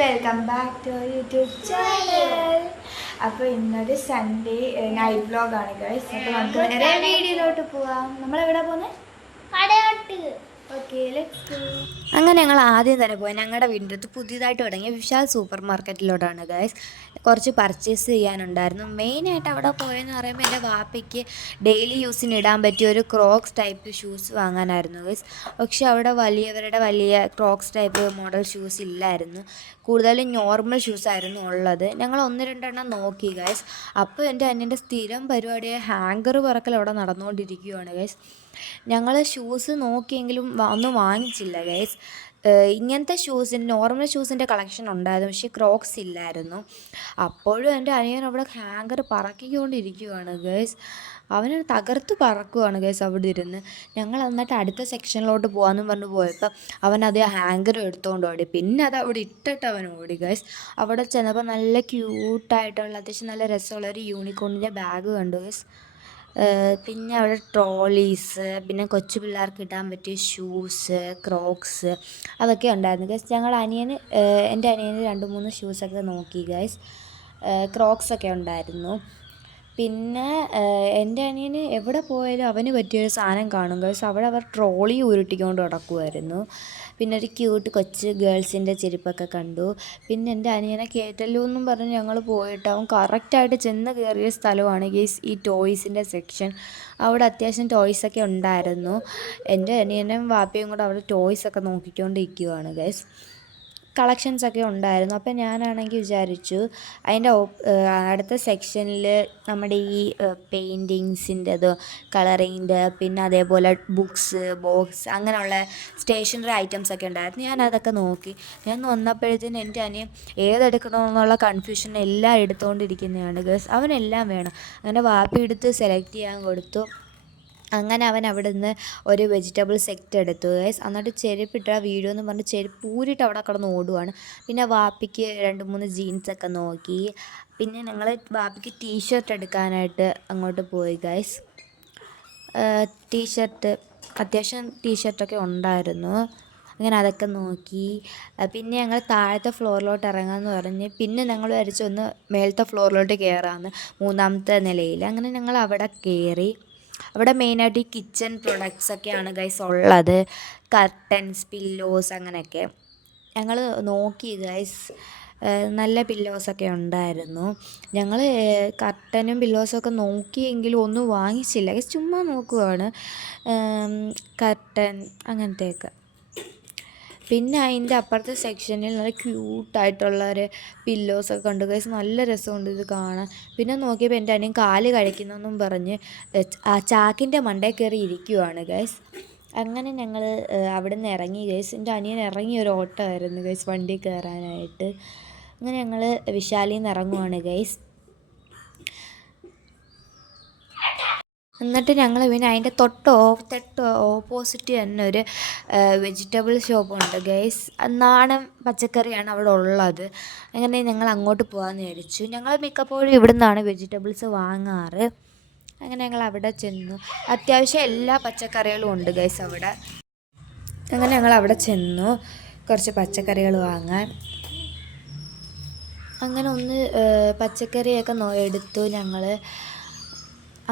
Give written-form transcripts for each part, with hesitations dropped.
Welcome back to YouTube channel. അപ്പോൾ ഇന്നൊരു Sunday night വ്ലോഗാണ് guys. അപ്പോൾ നമുക്ക് നേരെ വീഡിയോയിലോട്ട് പോവാം. നമ്മളെവിടെ പോകുന്നത്? Okay, let's go. അങ്ങനെ ഞങ്ങൾ ആദ്യം തന്നെ പോയി ഞങ്ങളുടെ വീടിൻ്റെ അടുത്ത് പുതിയതായിട്ട് തുടങ്ങിയ വിശാൽ സൂപ്പർ മാർക്കറ്റിലോട്ടാണ് ഗൈസ്. കുറച്ച് പർച്ചേസ് ചെയ്യാനുണ്ടായിരുന്നു. മെയിനായിട്ട് അവിടെ പോയെന്ന് പറയുമ്പോൾ എൻ്റെ വാപ്പയ്ക്ക് ഡെയിലി യൂസിന് ഇടാൻ പറ്റിയ ഒരു ക്രോക്സ് ടൈപ്പ് ഷൂസ് വാങ്ങാനായിരുന്നു ഗൈസ്. പക്ഷെ അവിടെ വലിയ ക്രോക്സ് ടൈപ്പ് മോഡൽ ഷൂസ് ഇല്ലായിരുന്നു. കൂടുതലും നോർമൽ ഷൂസായിരുന്നു ഉള്ളത്. ഞങ്ങൾ 1-2 എണ്ണം നോക്കി ഗൈസ്. അപ്പോൾ എൻ്റെ അനിയൻ്റെ സ്ഥിരം പരിപാടിയെ ഹാങ്കർ പറക്കൽ അവിടെ നടന്നുകൊണ്ടിരിക്കുകയാണ് ഗൈസ്. ഞങ്ങൾ ഷൂസ് നോക്കിയെങ്കിലും ഒന്നും വാങ്ങിച്ചില്ല ഗൈസ്. ഇങ്ങനത്തെ നോർമൽ ഷൂസിൻ്റെ കളക്ഷൻ ഉണ്ടായിരുന്നു, പക്ഷേ ക്രോക്സ് ഇല്ലായിരുന്നു. അപ്പോഴും എൻ്റെ അനിയൻ അവിടെ ഹാങ്കർ പറക്കിക്കൊണ്ടിരിക്കുകയാണ് ഗൈസ്. അവന് തകർത്ത് പറക്കുവാണ് ഗൈസ് അവിടെ ഇരുന്ന്. ഞങ്ങൾ എന്നിട്ട് അടുത്ത സെക്ഷനിലോട്ട് പോകാമെന്ന് പറഞ്ഞ് പോയപ്പോൾ അവനത് ഹാങ്കർ എടുത്തുകൊണ്ട് ഓടി. പിന്നെ അത് അവിടെ ഇട്ടിട്ട് അവൻ ഓടി ഗൈസ്. അവിടെ ചെന്നപ്പോൾ നല്ല ക്യൂട്ടായിട്ടുള്ള അത്യാവശ്യം നല്ല രസമുള്ള ഒരു യൂണിക്കോണിൻ്റെ ബാഗ് കണ്ടു ഗൈസ്. പിന്നെ അവിടെ ട്രോളീസ്, പിന്നെ കൊച്ചു പിള്ളേർക്ക് ഇടാൻ പറ്റിയ ഷൂസ്, ക്രോക്സ് അതൊക്കെ ഉണ്ടായിരുന്നു ഗൈസ്. എൻ്റെ അനിയന് 2-3 ഷൂസൊക്കെ നോക്കി ഗൈസ്. ക്രോക്സൊക്കെ ഉണ്ടായിരുന്നു. പിന്നെ എൻ്റെ അനിയന് എവിടെ പോയാലും അവന് പറ്റിയൊരു സാധനം കാണും ഗൈസ്. അവർ ട്രോളി ഉരുട്ടിക്കൊണ്ട് നടക്കുമായിരുന്നു. പിന്നെ ഒരു ക്യൂട്ട് കൊച്ച് ഗേൾസിൻ്റെ ചെരുപ്പൊക്കെ കണ്ടു. പിന്നെ എൻ്റെ അനിയനെ കയറ്റല്ലോ എന്നും പറഞ്ഞ് ഞങ്ങൾ പോയിട്ട് അവൻ കറക്റ്റായിട്ട് ചെന്ന് കയറിയ സ്ഥലമാണ് ഗൈസ് ഈ ടോയ്സിൻ്റെ സെക്ഷൻ. അവിടെ അത്യാവശ്യം ടോയ്സൊക്കെ ഉണ്ടായിരുന്നു. എൻ്റെ അനിയനും വാപ്പയും കൂടെ അവിടെ ടോയ്സൊക്കെ നോക്കിക്കൊണ്ടിരിക്കുകയാണ് ഗൈസ്. കളക്ഷൻസൊക്കെ ഉണ്ടായിരുന്നു. അപ്പം ഞാനാണെങ്കിൽ വിചാരിച്ചു അതിൻ്റെ അടുത്ത സെക്ഷനിൽ നമ്മുടെ ഈ പെയിൻറ്റിങ്സിൻ്റെത്, കളറിൻ്റെ, പിന്നെ അതേപോലെ ബുക്സ്, ബോക്സ് അങ്ങനെയുള്ള സ്റ്റേഷനറി ഐറ്റംസൊക്കെ ഉണ്ടായിരുന്നു. ഞാനതൊക്കെ നോക്കി. ഞാൻ വന്നപ്പോഴത്തേന് എൻ്റെ അനിയൻ ഏതെടുക്കണമെന്നുള്ള കൺഫ്യൂഷൻ എല്ലാം എടുത്തുകൊണ്ടിരിക്കുന്നതാണ് ഗേൾസ്. അവനെല്ലാം വേണം. അങ്ങനെ വാപ്പി എടുത്ത് സെലക്ട് ചെയ്യാൻ കൊടുത്തു. അങ്ങനെ അവൻ അവിടെ നിന്ന് ഒരു വെജിറ്റബിൾ സെറ്റ് എടുത്തു ഗൈസ്. എന്നിട്ട് ചെരുപ്പിട്ട വീഡിയോ എന്ന് പറഞ്ഞ് ചെരുപ്പ് ഊരിട്ട് അവിടെ കിടന്ന് ഓടുവാണ്. പിന്നെ വാപ്പിക്ക് 2-3 ജീൻസൊക്കെ നോക്കി. പിന്നെ ഞങ്ങൾ വാപ്പിക്ക് ടീഷർട്ട് എടുക്കാനായിട്ട് അങ്ങോട്ട് പോയി ഗൈസ്. അത്യാവശ്യം ടീഷർട്ടൊക്കെ ഉണ്ടായിരുന്നു. അങ്ങനെ അതൊക്കെ നോക്കി. പിന്നെ ഞങ്ങൾ താഴത്തെ ഫ്ലോറിലോട്ട് ഇറങ്ങാമെന്ന് പറഞ്ഞ് പിന്നെ ഞങ്ങൾ വിചാരിച്ചു ഒന്ന് മേലത്തെ ഫ്ലോറിലോട്ട് കയറാമെന്ന്, 3-ാമത്തെ നിലയിൽ. അങ്ങനെ ഞങ്ങൾ അവിടെ കയറി. അവിടെ മെയിനായിട്ട് ഈ കിച്ചൺ പ്രൊഡക്ട്സൊക്കെയാണ് ഗൈസ് ഉള്ളത്. കർട്ടൻസ്, പില്ലോസ് അങ്ങനെയൊക്കെ ഞങ്ങൾ നോക്കി ഗൈസ്. നല്ല പില്ലോസൊക്കെ ഉണ്ടായിരുന്നു. ഞങ്ങൾ കർട്ടനും പില്ലോസൊക്കെ നോക്കിയെങ്കിലും ഒന്നും വാങ്ങിച്ചില്ല ഗൈസ്. ചുമ്മാ നോക്കുവാണ്. കർട്ടൻ അങ്ങനത്തെയൊക്കെ. പിന്നെ അതിൻ്റെ അപ്പുറത്തെ സെക്ഷനിൽ നല്ല ക്യൂട്ടായിട്ടുള്ളൊരു പില്ലോസൊക്കെ കണ്ടു ഗൈസ്. നല്ല രസമുണ്ട് ഇത് കാണാൻ. പിന്നെ നോക്കിയപ്പോൾ എൻ്റെ അനിയൻ കാല് കഴിക്കുന്നെന്നും പറഞ്ഞ് ആ ചാക്കിൻ്റെ മണ്ടയിൽ കയറി ഇരിക്കുവാണ് ഗൈസ്. അങ്ങനെ ഞങ്ങൾ അവിടെ നിന്ന് ഇറങ്ങി ഗൈസ്. എൻ്റെ അനിയൻ ഇറങ്ങിയ ഒരു ഓട്ടമായിരുന്നു ഗൈസ് വണ്ടി കയറാനായിട്ട്. അങ്ങനെ ഞങ്ങൾ വിശാലിൽ നിന്ന് ഇറങ്ങുവാണ് ഗൈസ്. എന്നിട്ട് ഞങ്ങൾ പിന്നെ അതിൻ്റെ തൊട്ട് ഓപ്പോസിറ്റ് തന്നെ ഒരു വെജിറ്റബിൾ ഷോപ്പുണ്ട് ഗൈസ്. നാടൻ പച്ചക്കറിയാണ് അവിടെ ഉള്ളത്. അങ്ങനെ ഞങ്ങൾ അങ്ങോട്ട് പോകാമെന്ന് വിചാരിച്ചു. ഞങ്ങൾ മിക്കപ്പോഴും ഇവിടെ നിന്നാണ് വെജിറ്റബിൾസ് വാങ്ങാറ്. അങ്ങനെ ഞങ്ങൾ അവിടെ ചെന്നു. അത്യാവശ്യം എല്ലാ പച്ചക്കറികളും ഉണ്ട് ഗൈസ് അവിടെ. അങ്ങനെ ഞങ്ങൾ അവിടെ ചെന്നു കുറച്ച് പച്ചക്കറികൾ വാങ്ങാൻ. അങ്ങനെ ഒന്ന് പച്ചക്കറിയൊക്കെ എടുത്തു ഞങ്ങൾ.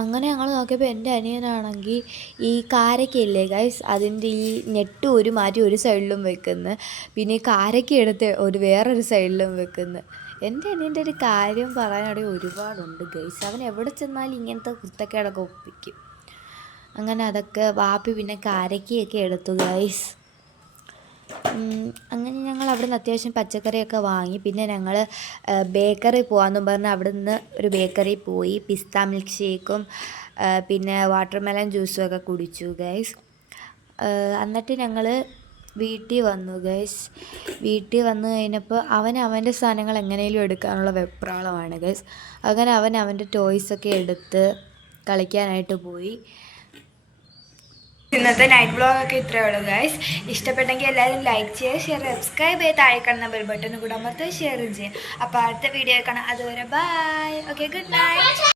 അങ്ങനെ ഞങ്ങൾ നോക്കിയപ്പോൾ എൻ്റെ അനിയനാണെങ്കിൽ ഈ കാരക്കയില്ലേ ഗൈസ്, അതിൻ്റെ ഈ നെട്ട് മാറ്റി ഒരു സൈഡിലും വെക്കുന്നു. പിന്നെ ഈ കാരക്ക എടുത്ത് വേറൊരു സൈഡിലും വെക്കുന്നു. എൻ്റെ അനിയൻ്റെ ഒരു കാര്യം പറയാനാണെങ്കിൽ ഒരുപാടുണ്ട് ഗൈസ്. അവൻ എവിടെ ചെന്നാലും ഇങ്ങനത്തെ കുത്തക്കേടൊക്കെ ഒപ്പിക്കും. അങ്ങനെ അതൊക്കെ വാപ്പി പിന്നെ കാരക്കയൊക്കെ എടുത്തു ഗൈസ്. അങ്ങനെ ഞങ്ങൾ അവിടെ നിന്ന് അത്യാവശ്യം പച്ചക്കറിയൊക്കെ വാങ്ങി. പിന്നെ ഞങ്ങൾ ബേക്കറി പോകാമെന്നും പറഞ്ഞ് അവിടെ നിന്ന് ഒരു ബേക്കറി പോയി. പിസ്ത മിൽക്ക് ഷേക്കും പിന്നെ വാട്ടർമെലൺ ജ്യൂസും ഒക്കെ കുടിച്ചു ഗൈസ്. എന്നിട്ട് ഞങ്ങൾ വീട്ടിൽ വന്നു ഗൈസ്. വീട്ടിൽ വന്നു കഴിഞ്ഞപ്പോൾ അവൻ്റെ സാധനങ്ങൾ എങ്ങനെയും എടുക്കാനുള്ള വെപ്രാളമാണ് ഗൈസ്. അങ്ങനെ അവൻ്റെ ടോയ്സൊക്കെ എടുത്ത് കളിക്കാനായിട്ട് പോയി. ഇന്നത്തെ നൈറ്റ് വ്ലോഗൊക്കെ ഇത്രയേ ഉള്ളൂ ഗൈസ്. ഇഷ്ടപ്പെട്ടെങ്കിൽ എല്ലാവരും ലൈക്ക് ചെയ്യുക, ഷെയർ, സബ്സ്ക്രൈബ് ചെയ്ത് താഴെ കാണുന്ന ബെൽ ബട്ടൺ കൂടെ അമർത്തുക, ഷെയറും ചെയ്യുക. അപ്പോൾ അടുത്ത വീഡിയോ കാണാം. അതുവരെ ബൈ. Okay, good night.